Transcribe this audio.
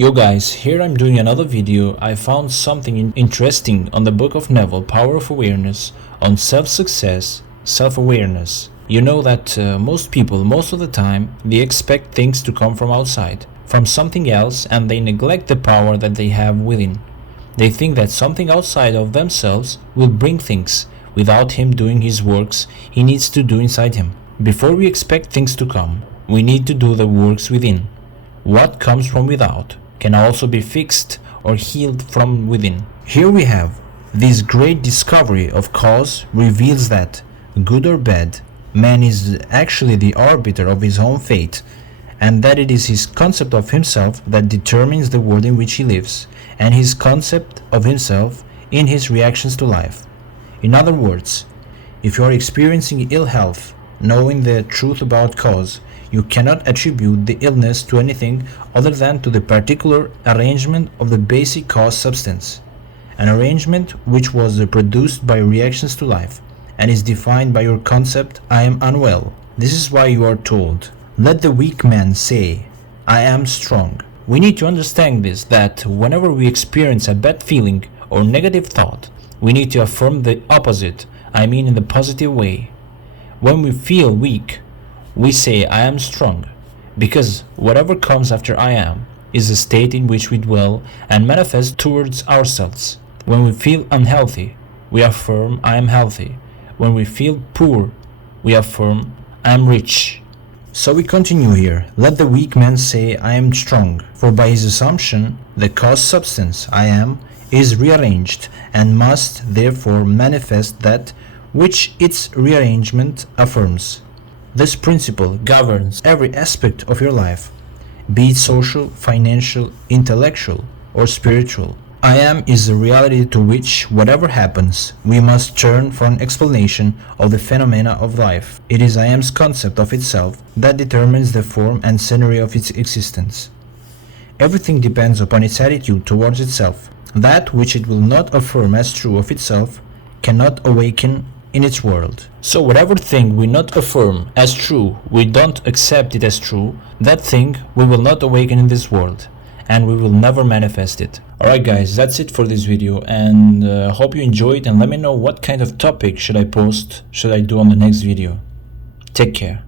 Yo guys, here I'm doing another video. I found something interesting on the book of Neville, Power of Awareness, on self-success, self-awareness. You know that most people, most of the time, they expect things to come from outside, from something else, and they neglect the power that they have within. They think that something outside of themselves will bring things, without him doing his works he needs to do inside him. Before we expect things to come, we need to do the works within. What comes from without can also be fixed or healed from within. Here we have this great discovery of cause reveals that, good or bad, man is actually the arbiter of his own fate, and that it is his concept of himself that determines the world in which he lives, and his concept of himself in his reactions to life. In other words, if you are experiencing ill health, knowing the truth about cause, you cannot attribute the illness to anything other than to the particular arrangement of the basic cause substance, an arrangement which was produced by reactions to life, and is defined by your concept, I am unwell. This is why you are told, let the weak man say, I am strong. We need to understand this, that whenever we experience a bad feeling or negative thought, we need to affirm the opposite, I mean in the positive way. When we feel weak, we say I am strong, because whatever comes after I am is the state in which we dwell and manifest towards ourselves. When we feel unhealthy, we affirm I am healthy. When we feel poor, we affirm I am rich. So we continue here. Let the weak man say I am strong, for by his assumption the cause substance I am is rearranged and must therefore manifest that which its rearrangement affirms. This principle governs every aspect of your life, be it social, financial, intellectual, or spiritual. I am is the reality to which, whatever happens, we must turn for an explanation of the phenomena of life. It is I am's concept of itself that determines the form and scenery of its existence. Everything depends upon its attitude towards itself. That which it will not affirm as true of itself cannot awaken in its world. So whatever thing we not affirm as true, we don't accept it as true, that thing we will not awaken in this world, and we will never manifest it. Alright guys, that's it for this video, and hope you enjoyed, and let me know what kind of topic should I do on the next video. Take care.